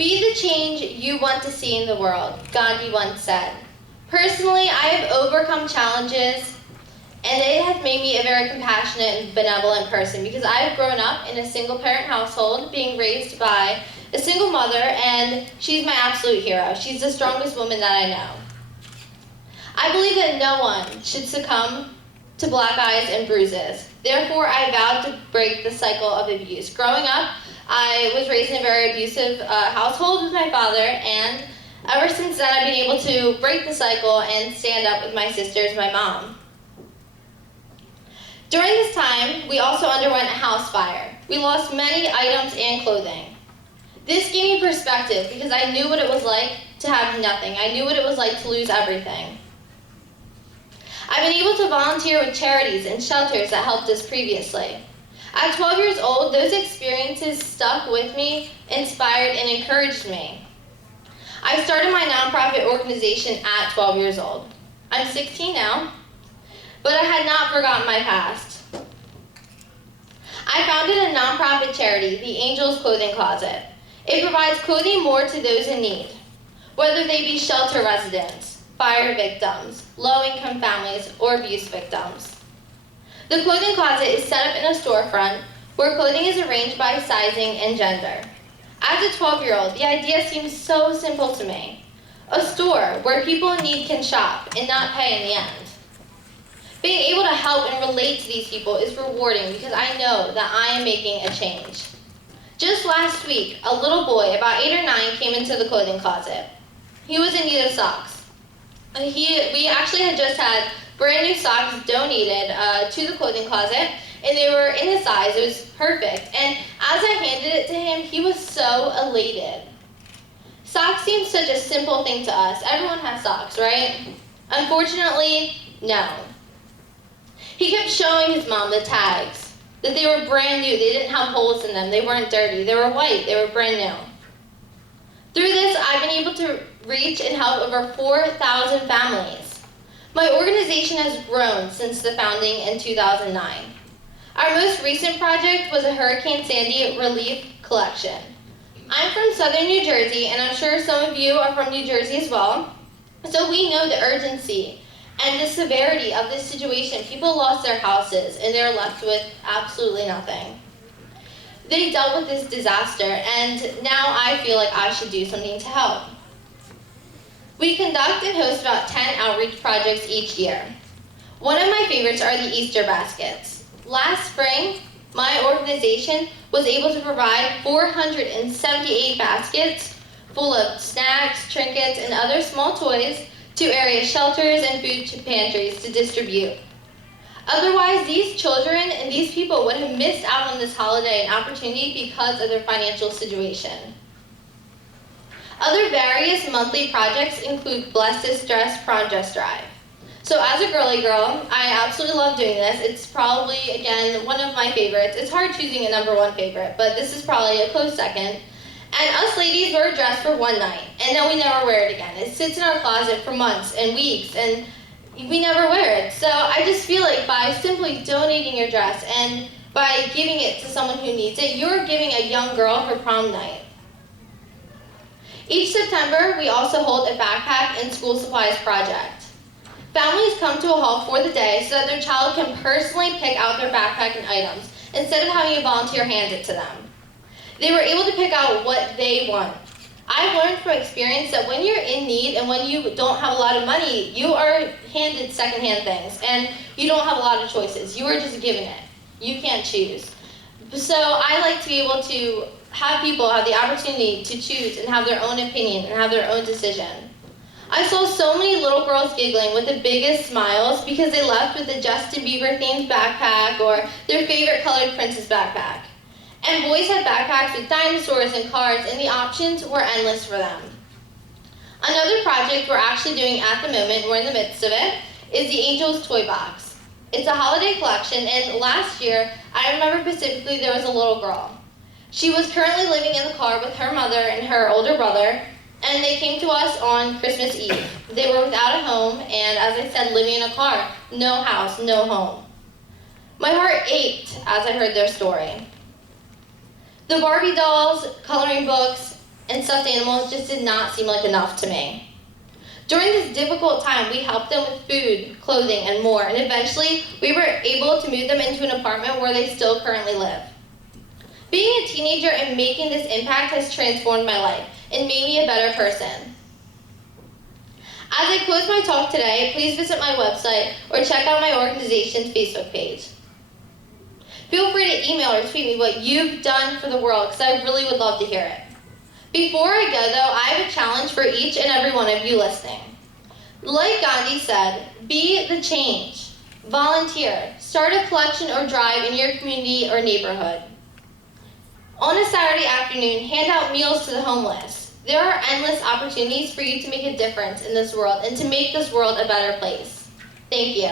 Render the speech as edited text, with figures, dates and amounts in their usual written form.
Be the change you want to see in the world, Gandhi once said. Personally, I have overcome challenges, and it has made me a very compassionate and benevolent person because I have grown up in a single-parent household, being raised by a single mother, and she's my absolute hero. She's the strongest woman that I know. I believe that no one should succumb to black eyes and bruises. Therefore, I vowed to break the cycle of abuse. Growing up, I was raised in a very abusive household with my father, and ever since then, I've been able to break the cycle and stand up with my sisters, my mom. During this time, we also underwent a house fire. We lost many items and clothing. This gave me perspective because I knew what it was like to have nothing. I knew what it was like to lose everything. I've been able to volunteer with charities and shelters that helped us previously. At 12 years old, those experiences stuck with me, inspired, and encouraged me. I started my nonprofit organization at 12 years old. I'm 16 now, but I had not forgotten my past. I founded a nonprofit charity, the Angels Clothing Closet. It provides clothing more to those in need, whether they be shelter residents, fire victims, low-income families, or abuse victims. The clothing closet is set up in a storefront where clothing is arranged by sizing and gender. As a 12-year-old, the idea seems so simple to me. A store where people in need can shop and not pay in the end. Being able to help and relate to these people is rewarding because I know that I am making a change. Just last week, a little boy, about 8 or 9, came into the clothing closet. He was in need of socks. We actually had just had brand new socks donated to the clothing closet, and they were in his size. It was perfect. And as I handed it to him, he was so elated. Socks seem such a simple thing to us. Everyone has socks, right? Unfortunately, no. He kept showing his mom the tags, that they were brand new. They didn't have holes in them. They weren't dirty. They were white. They were brand new. Through this, I've been able to reach and help over 4,000 families. My organization has grown since the founding in 2009. Our most recent project was a Hurricane Sandy relief collection. I'm from southern New Jersey, and I'm sure some of you are from New Jersey as well. So we know the urgency and the severity of this situation. People lost their houses, and they're left with absolutely nothing. They dealt with this disaster, and now I feel like I should do something to help. We conduct and host about 10 outreach projects each year. One of my favorites are the Easter baskets. Last spring, my organization was able to provide 478 baskets full of snacks, trinkets, and other small toys to area shelters and food pantries to distribute. Otherwise, these children and these people would have missed out on this holiday and opportunity because of their financial situation. Other various monthly projects include Bless This Dress Prom Dress Drive. So as a girly girl, I absolutely love doing this. It's probably, again, one of my favorites. It's hard choosing a number one favorite, but this is probably a close second. And us ladies wear a dress for one night, and then we never wear it again. It sits in our closet for months and weeks, and we never wear it. So I just feel like by simply donating your dress and by giving it to someone who needs it, you're giving a young girl her prom night. Each September, we also hold a backpack and school supplies project. Families come to a hall for the day so that their child can personally pick out their backpack and items instead of having a volunteer hand it to them. They were able to pick out what they want. I've learned from experience that when you're in need and when you don't have a lot of money, you are handed secondhand things and you don't have a lot of choices. You are just given it. You can't choose. So I like to be able to have people have the opportunity to choose and have their own opinion and have their own decision. I saw so many little girls giggling with the biggest smiles because they left with a Justin Bieber themed backpack or their favorite colored princess backpack. And boys had backpacks with dinosaurs and cars, and the options were endless for them. Another project we're actually doing at the moment, we're in the midst of it, is the Angels Toy Box. It's a holiday collection, and last year, I remember specifically there was a little girl. She was currently living in the car with her mother and her older brother, and they came to us on Christmas Eve. They were without a home, and as I said, living in a car, no house, no home. My heart ached as I heard their story. The Barbie dolls, coloring books, and stuffed animals just did not seem like enough to me. During this difficult time, we helped them with food, clothing, and more, and eventually we were able to move them into an apartment where they still currently live. Being a teenager and making this impact has transformed my life and made me a better person. As I close my talk today, please visit my website or check out my organization's Facebook page. Feel free to email or tweet me what you've done for the world, because I really would love to hear it. Before I go, though, I have a challenge for each and every one of you listening. Like Gandhi said, be the change. Volunteer. Start a collection or drive in your community or neighborhood. On a Saturday afternoon, hand out meals to the homeless. There are endless opportunities for you to make a difference in this world and to make this world a better place. Thank you.